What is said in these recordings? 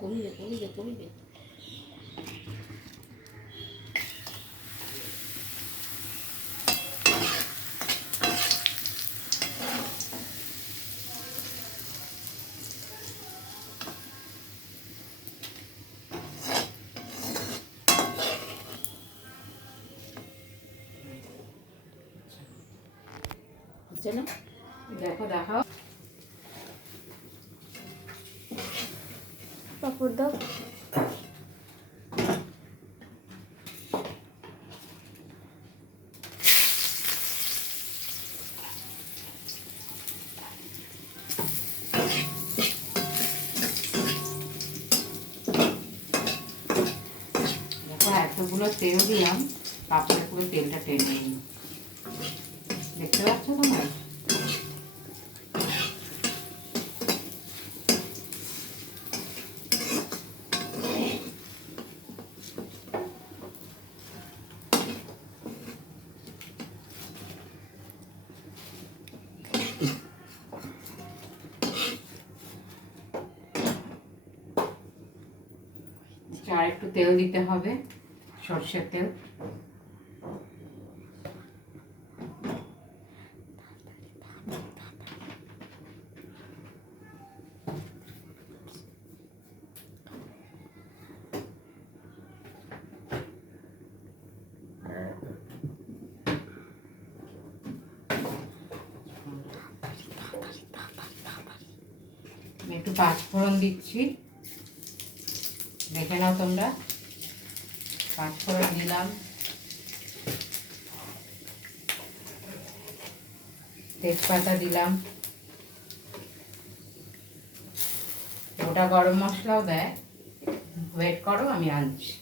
কমিয়ে কমিয়ে কমিয়ে হচ্ছে না। দেখো দেখাও পাপড় দাও। দেখো এতগুলো তেল দিলাম, পাপড়ে পুরো তেলটা টেনে নিই। দেখতে পাচ্ছ তোমরা? আর একটু তেল দিতে হবে, সর্ষের তেল। একটু পাঁচফোড়ন দিচ্ছি, দেখে নাও তোমরা। পাঁচফোড়ন দিলাম, তেজপাতা দিলাম, গোটা গরম মশলাও দেয়। ওয়েট করো, আমি আনছি।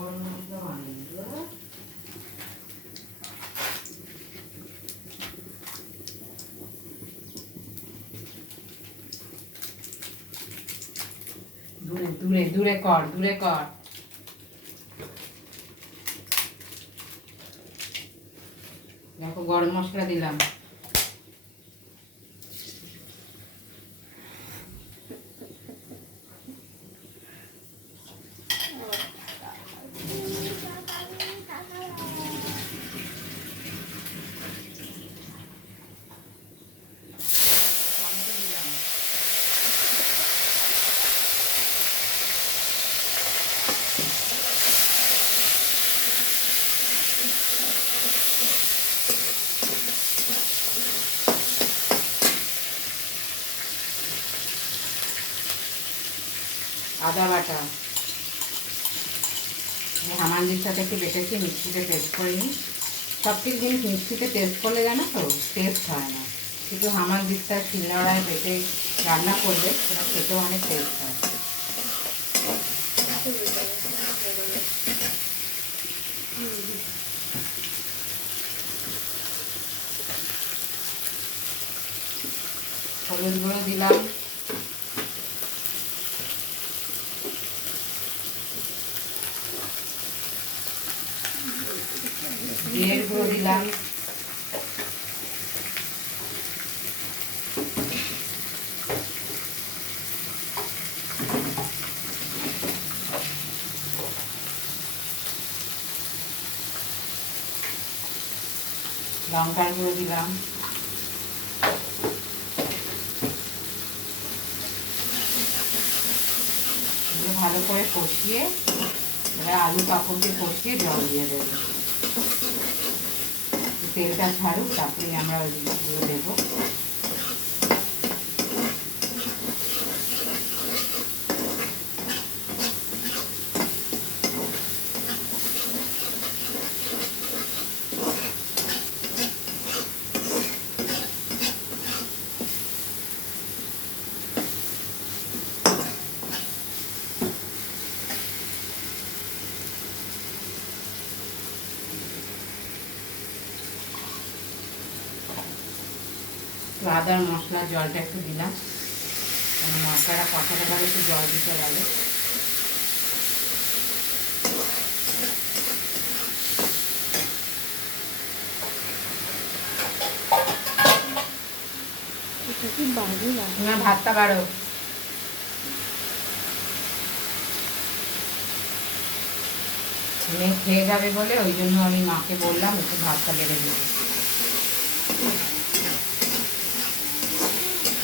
গরম মশলা আনবো। দূরে দূরে দূরে কর, দূরে কর। দেখো গরম মশলা দিলাম। আদা বাটা হামানদির সাথে একটু বেটেছি, মিক্সিতে টেস্ট করে নিই। সব কিছু জিনিস মিক্সিতে টেস্ট করলে জানো তো টেস্ট হয় না, কিন্তু হামানদিরটা শিলনোড়ায় বেটে রান্না করলে সেটা খেতেও অনেক টেস্ট হয়। হলুদ গুঁড়ো দিলাম, জিরের গুঁড়ো দিলাম, লঙ্কার গুঁড়ো দিলাম, ভালো করে কষিয়ে এবার আলু পাঁপড়কে কষিয়ে জল দিয়ে দেবো। তেলটা ছাড়ুক, তারপরে আমরা ওইগুলো দেবো। আদার মশলার জলটা একটু দিলাম, কারণ মশলাটা কষাতে পারে একটু জল দিতে লাগে। ভাজি না। তোমার ভাতটা বাড়ো। মেয়ে খেয়ে যাবে বলে ওই জন্য আমি মাকে বললাম একটু ভাতটা বেড়ে দেবে।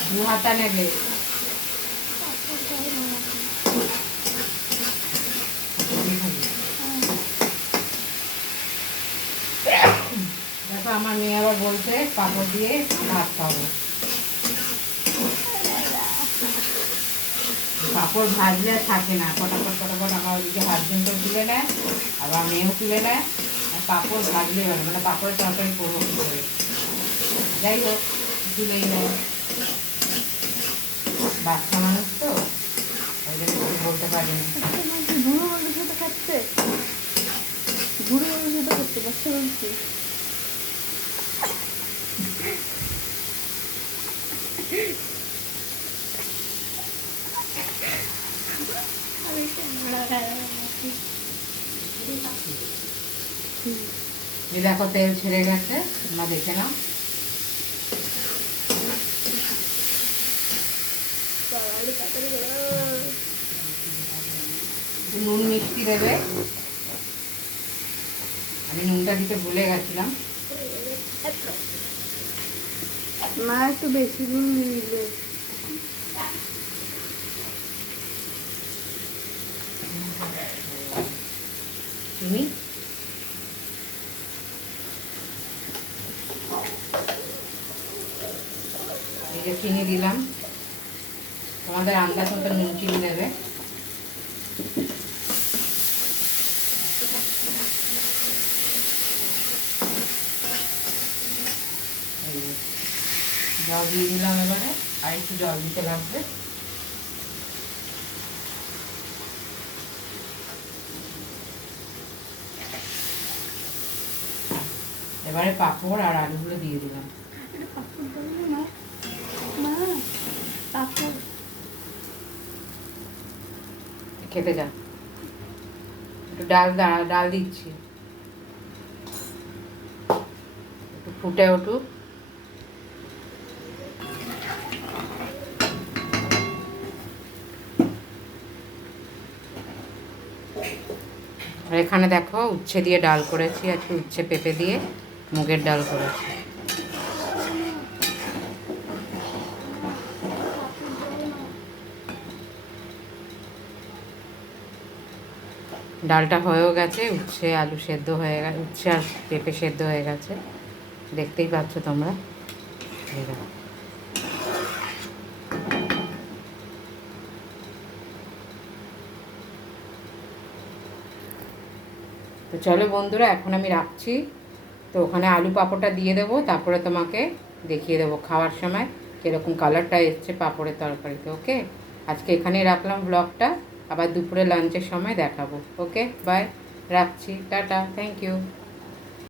2 হাতা নেবে। দেখো আমার মেয়ে আবার বলছে পাপড় দিয়ে ভাত খাবো। পাপড় ভাজলে আর থাকে না, ফটাফট ফটাফট আমার ওইদিকে হাজবেন্ডও তুলে নেয়, আবার মেয়েও তুলে নেয়। আর পাপড় ভাজলে হবে মানে পাপড়ের তরকারি করবো কী করে। যাই হোক তুলেই নেয়, বাচ্চা মানুষ তো ওই জন্য কিছু বলতে পারি না। বুড়ো মানুষের সাথে খাচ্ছে, বুড়ো মানুষের সাথে করতে বাচ্চা বলছি। এই দেখো তেল ছেড়ে গেছে, তোমরা দেখে নাও। নুন মিষ্টি দেবে, আমি নুনটা দিতে ভুলে গেছিলাম। মা একটু বেশি নুন দিলে। তুমি এই যে চিনি দিলাম, তোমাদের আন্দাজ মতো নুন চিনি দেবে। জল দিয়ে দিলাম, এবারে আর একটু জল দিতে লাগবে। এবারে পাঁপড় আর আলুগুলো দিয়ে দিলাম। খেতে যা, একটু ডাল দিচ্ছি, একটু ফুটে উঠুক। আর এখানে দেখো উচ্ছে দিয়ে ডাল করেছি, আজকে উচ্ছে পেঁপে দিয়ে মুগের ডাল করেছি। ডালটা হয়েও গেছে, উচ্ছে আলু সেদ্ধ হয়ে গেছে, উচ্ছে আর পেঁপে সেদ্ধ হয়ে গেছে, দেখতেই পাচ্ছ তোমরা। তো চলো বন্ধুরা, এখন আমি রাখছি। তো ওখানে আলু পাঁপড়টা দিয়ে দেবো, তারপরে তোমাকে দেখিয়ে দেবো খাওয়ার সময় কীরকম কালারটা এসছে পাঁপড়ের তরকারিতে। ওকে, আজকে এখানেই রাখলাম ব্লগটা, আবার দুপুরে লাঞ্চের সময় দেখাবো। ওকে বাই, রাখছি, টাটা, থ্যাংক ইউ।